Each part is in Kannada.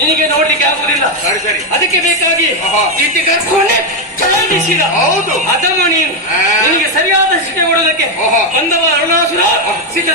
ನಿನಗೆ ನೋಡ್ಲಿಕ್ಕೆ ಆಗುದಿಲ್ಲ. ಸರಿ ಅದಕ್ಕೆ ಬೇಕಾಗಿ ಚೀಟಿ ಕರ್ಕೊಂಡೆ ಚಲಾಯಿಸಿದ. ಹೌದು ಅದಮ್ಮ ನೀನು ನಿನಗೆ ಸರಿಯಾದ ಶಿಕ್ಷೆ ಕೊಡೋದಕ್ಕೆ ಬಂದವ ಅರುಣಾಸುರ ಸಿದ್ಧ.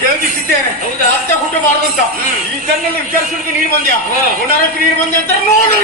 ಛೇದಿಸಿದ್ದೇನೆ. ಅತ್ತೆ ಹುಟ್ಟಬಾರದು ಅಂತ ಇದನ್ನೆಲ್ಲ ವಿಚಾರಿಸಲಿಕ್ಕೆ ನೀನು ಬಂದ್ಯಾ? ಗುಣಾರಕ್ಕೆ ನೀನು ಬಂದೆ ಅಂತ ನೋಡು.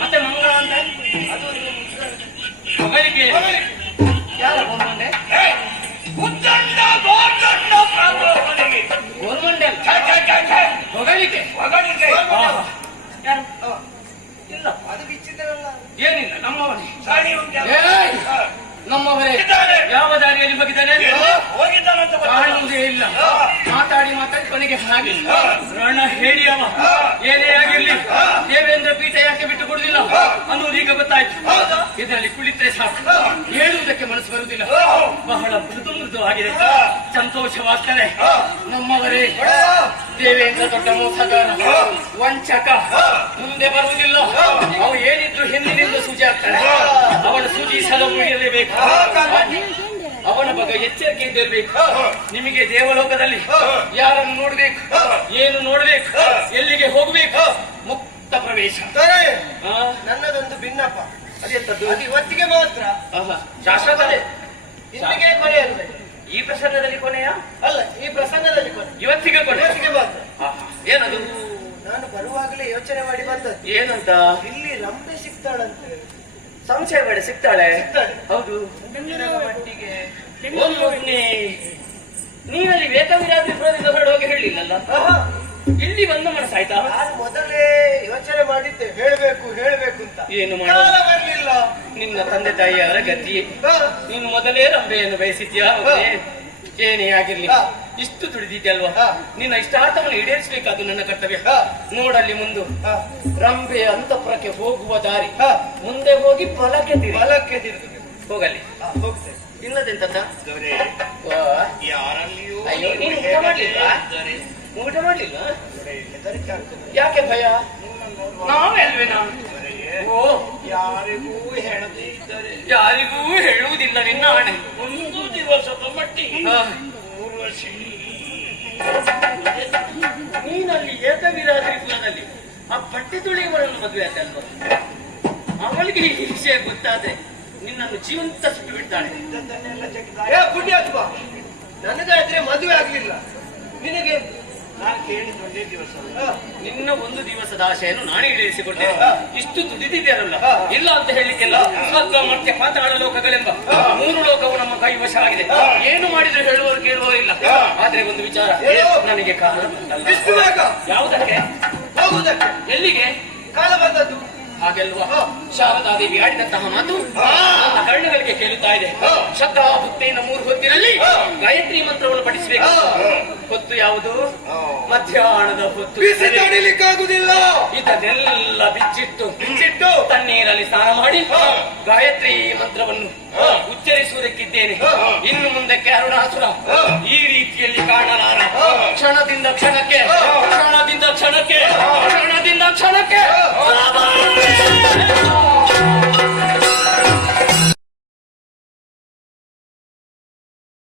ಮತ್ತೆ ಮಂಗಳ ಅಂತ ಹೊಗಳಿಕೆ ಯಾರ ಗೋರ್ಮಂಡೆ ಗೋರ್ಮಂಡೆ ಹೊಗಳಿಕೆ ಇಲ್ಲ ಅದು ಬಿಚ್ಚಿದ್ದಲ್ಲ ಏನಿಲ್ಲ ನಮ್ಮವನೇ ನಮ್ಮವರೇ ಯಾವ ದಾರಿಯಲ್ಲಿ ಹೋಗಿದ್ದಾನೆ ಕಾಣುವುದೇ ಇಲ್ಲ ಮಾತಾಡಿ ಕೊನೆಗೆ ಹಾಗೆ ರಣ ಹೇಳಿ ಅವ ಏನೇ ಆಗಿರ್ಲಿ ದೇವೇಂದ್ರ ಪೀಠ ಯಾಕೆ ಬಿಟ್ಟು ಕೊಡುದಿಲ್ಲ ಅನ್ನೋದು ಈಗ ಗೊತ್ತಾಯ್ತು. ಇದರಲ್ಲಿ ಕುಳಿತರೆ ಸಾಕು ಹೇಳುವುದಕ್ಕೆ ಮನಸ್ಸು ಬರುವುದಿಲ್ಲ. ಬಹಳ ಮೃದು ಆಗಿದೆ, ಸಂತೋಷವಾಗ್ತದೆ. ನಮ್ಮವರೇ ದೇವೇಂದ್ರ ದೊಡ್ಡ ಮೋಸಗಾರ ವಂಚಕ ಮುಂದೆ ಬರುವುದಿಲ್ಲ. ಅವು ಏನಿದ್ರು ಹಿಂದಿನಿಂದ ಸೂಜಿ ಆಗ್ತಾನೆ. ಅವನ ಸೂಜಿ ಸಲವು ಇರಲೇಬೇಕು. ಅವನ ಬಗ್ಗೆ ಎಚ್ಚರಿಕೆಯಿಂದ ಇರಬೇಕು. ನಿಮಗೆ ದೇವಲೋಕದಲ್ಲಿ ಯಾರನ್ನು ನೋಡ್ಬೇಕು, ಏನು ನೋಡ್ಬೇಕು, ಎಲ್ಲಿಗೆ ಹೋಗ್ಬೇಕು, ಮುಕ್ತ ಪ್ರವೇಶ. ನನ್ನದೊಂದು ಭಿನ್ನಪ್ಪ. ಅದೆಂತದ್ದು? ಅದು ಇವತ್ತಿಗೆ ಮಾತ್ರ ಶಾಶ್ವತವೇ. ಇಂದಿಗೆ ಕೊನೆ ಅಲ್ಲ. ಈ ಪ್ರಸಂಗದಲ್ಲಿ ಕೊನೆಯ ಅಲ್ಲ, ಈ ಪ್ರಸಂಗದಲ್ಲಿ ಕೊನೆ. ಇವತ್ತಿಗೆ ಕೊನೆ. ಇವತ್ತಿಗೆ ಮಾತ್ರ. ಏನದು? ನಾನು ಬರುವಾಗಲೇ ಯೋಚನೆ ಮಾಡಿ ಬಂದದ್ದು. ಏನಂತ? ಇಲ್ಲಿ ರಂಬೆ ಸಿಗ್ತಾಳಂತೆ. ಸಂಶಯ ಬೇಡ, ಸಿಗ್ತಾಳೆ. ಹೌದು. ಮಟ್ಟಿಗೆ ನೀವಲ್ಲಿ ವೇದವಿರಾಜಪುರದಿಂದ ಹೊರಡೋಗಿ ಹೇಳಿಲ್ಲಲ್ಲ, ಇಲ್ಲಿ ಬಂದ ಮನಸ್ಸಾಯ್ತಾ? ನಾನು ಮೊದಲೇ ಯೋಚನೆ ಮಾಡಿದ್ದೆ ಹೇಳ್ಬೇಕು ಅಂತ. ಏನು ಮಾಡಲಿಲ್ಲ. ನಿನ್ನ ತಂದೆ ತಾಯಿಯವರ ಗತಿ. ನೀನು ಮೊದಲೇ ರಂಬೆಯನ್ನು ಬಯಸಿದ್ಯಾ? ಏನೇ ಆಗಿರ್ಲಿ, ಇಷ್ಟು ದುಡಿದಿದ್ಯಲ್ವಾ, ನಿನ್ನ ಇಷ್ಟಾರ್ಥವನ್ನು ಈಡೇರಿಸಬೇಕಾದ್ದು ನನ್ನ ಕರ್ತವ್ಯ. ನೋಡಲ್ಲಿ ಮುಂದು ರಂಬೆ ಅಂತಃಪುರಕ್ಕೆ ಹೋಗುವ ದಾರಿ. ಮುಂದೆ ಹೋಗಿ ಬಲಕ್ಕೆ ತಿರುಗಿ ಹೋಗಲ್ಲಿ. ಇಲ್ಲದೆಂತದ್ದ? ಅಯ್ಯೋ, ನೀನು ಊಟ ಮಾಡ್ಲಿಲ್ಲ? ಯಾಕೆ ಭಯ? ನಾವೇ ಅಲ್ವೇನಾ? ಓ, ಯಾರಿಗೂ ಹೇಳುವುದಿಲ್ಲ ನಿನ್ನ ಆಣೆ. ಒಂದು ದಿವಸದ ಮಟ್ಟಿಗೆ 3 ವರ್ಷ ನೀನಲ್ಲಿ ಏಕವೀರಾದ್ರಿ ಕುಲದಲ್ಲಿ ಆ ಬಟ್ಟೆ ತುಳಿಯುವವರನ್ನು ಮದುವೆ ಆದ ಅಲ್ವಾ? ಅವಳಿಗೆ ಈ ವಿಷಯ ಗೊತ್ತಾದ್ರೆ ನಿನ್ನನ್ನು ಜೀವಂತ ಸುಟ್ಟು ಬಿಡ್ತಾಳೆ. ಏ ಪುಣ್ಯಾತ್ಮ, ನನಗಾದ್ರೆ ಮದುವೆ ಆಗ್ಲಿಲ್ಲ, ನಿನಗೆ ನಾನು ಕೇಳಿದ ಒಂದೇ ದಿವಸ ನಿನ್ನ ಒಂದು ದಿವಸದ ಆಶೆಯನ್ನು ನಾನೇ ಈಡೇರಿಸಿಕೊಡ್ತೇನೆ. ಇಷ್ಟು ದುಡಿದಿದ್ದೇನಲ್ಲ, ಇಲ್ಲ ಅಂತ ಹೇಳಲಿಕ್ಕೆಲ್ಲ. ಸ್ವರ್ಗ ಮತ್ತೆ ಪಾತಾಳ ಲೋಕಗಳೆಂಬ 3 ಲೋಕವು ನಮ್ಮ ಕೈವಶ ಆಗಿದೆ. ಏನು ಮಾಡಿದ್ರು ಹೇಳುವವರು ಕೇಳುವವರು ಇಲ್ಲ. ಆದ್ರೆ ಒಂದು ವಿಚಾರ, ನನಗೆ ಕಾಲ ಬಂತಲ್ಲ. ಇಷ್ಟು ಬೇಗ ಯಾವುದಕ್ಕೆ? ಹೋಗುವುದಕ್ಕೆ ಎಲ್ಲಿಗೆ? ಕಾಲ ಬಂದದ್ದು ಹಾಗೆಲ್ವಾ? ಶಾರದಾದೇವಿ ಆಡಿದಂತಹ ಮಾತು ನನ್ನ ಕರ್ಣಗಳಿಗೆ ಕೇಳುತ್ತಾ ಇದೆ. ಶ್ರದ್ಧಾ ಭಕ್ತಿಯಿಂದ 3 ಹೊತ್ತಿನಲ್ಲಿ ಗಾಯತ್ರಿ ಮಂತ್ರವನ್ನು ಪಠಿಸಬೇಕು. ಹೊತ್ತು ಯಾವುದು? ಮಧ್ಯಾಹ್ನದ ಹೊತ್ತು. ಬಿಸಿ ತಡಿಲಿಕ್ಕಾಗುದಿಲ್ಲ. ಇದನ್ನೆಲ್ಲ ಬಿಚ್ಚಿಟ್ಟು ತಣ್ಣೀರಲ್ಲಿ ಸ್ನಾನ ಮಾಡಿ ಗಾಯತ್ರಿ ಮಂತ್ರವನ್ನು ಉಚ್ಚರಿಸುವುದಕ್ಕಿದ್ದೇನೆ. ಇನ್ನು ಮುಂದಕ್ಕೆ ಅರುಣಾಸುರ ಈ ರೀತಿಯಲ್ಲಿ ಕಾಣಲಾರ. ಕ್ಷಣದಿಂದ ಕ್ಷಣಕ್ಕೆ ಕ್ಷಣದಿಂದ ಕ್ಷಣಕ್ಕೆ ಕ್ಷಣದಿಂದ ಕ್ಷಣಕ್ಕೆ